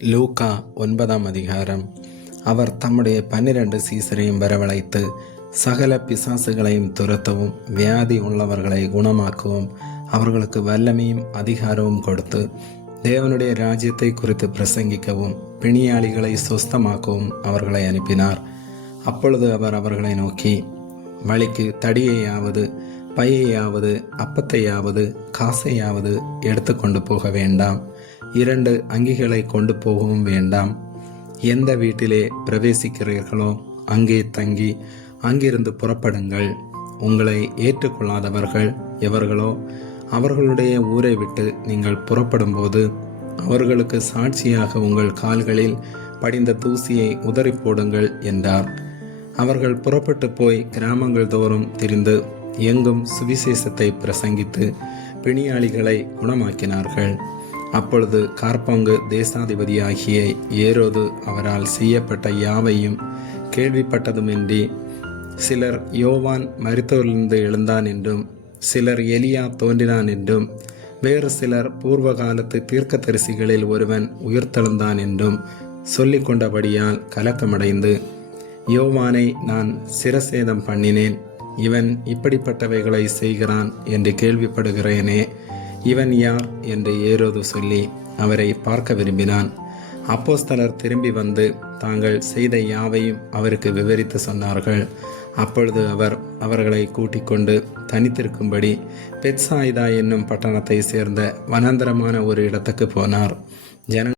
லூக்கா 9ஆம் அதிகாரம். அவர் தம்முடைய 12 சீசரையும் வரவழைத்து சகல பிசாசுகளையும் துரத்தவும் வியாதி உள்ளவர்களை குணமாக்கவும் அவர்களுக்கு வல்லமையும் அதிகாரமும் கொடுத்து தேவனுடைய ராஜ்யத்தை குறித்து பிரசங்கிக்கவும் பிணியாளிகளை சொஸ்தமாக்கவும் அவர்களை அனுப்பினார். அப்பொழுது அவர் அவர்களை நோக்கி, வழிக்கு தடியையாவது பையையாவது அப்பத்தையாவது காசையாவது எடுத்துக்கொண்டு போக வேண்டாம். 2 அங்கிகளை கொண்டு போகவும் வேண்டாம். எந்த வீட்டிலே பிரவேசிக்கிறீர்களோ அங்கே தங்கி அங்கிருந்து புறப்படுங்கள். உங்களை ஏற்றுக்கொள்ளாதவர்கள் எவர்களோ அவர்களுடைய ஊரை விட்டு நீங்கள் புறப்படும்போது அவர்களுக்கு சாட்சியாக உங்கள் கால்களில் படிந்த தூசியை உதறி போடுங்கள் என்றார். அவர்கள் புறப்பட்டு போய் கிராமங்கள் தோறும் திரிந்து எங்கும் சுவிசேஷத்தை பிரசங்கித்து பிணியாளிகளை குணமாக்கினார்கள். அப்பொழுது காற்பங்கு தேசாதிபதியாகிய ஏரோது அவரால் செய்யப்பட்ட யாவையும் கேள்விப்பட்டதுமின்றி, சிலர் யோவான் மரித்தோரிலிருந்து எழுந்தான் என்றும், சிலர் எலியா தோன்றினான் என்றும், வேறு சிலர் பூர்வ காலத்து தீர்க்கதரிசிகளில் ஒருவன் உயிர்த்தெழுந்தான் என்றும் சொல்லிக் கொண்டபடியால் கலக்கமடைந்து, யோவானை நான் சிரசேதம் பண்ணினேன், இவன் இப்படிப்பட்டவைகளை செய்கிறான் என்று கேள்விப்படுகிறேனே, இவன் யார் என்று ஏரோது சொல்லி அவரை பார்க்க விரும்பினான். அப்போஸ்தலர் திரும்பி வந்து தாங்கள் செய்த யாவையும் அவருக்கு விவரித்து சொன்னார்கள். அப்பொழுது அவர் அவர்களை கூட்டிக் கொண்டு தனித்திருக்கும்படி பெத்சாயிதா என்னும் பட்டணத்தை சேர்ந்த வனாந்தரமான ஒரு இடத்துக்கு போனார்.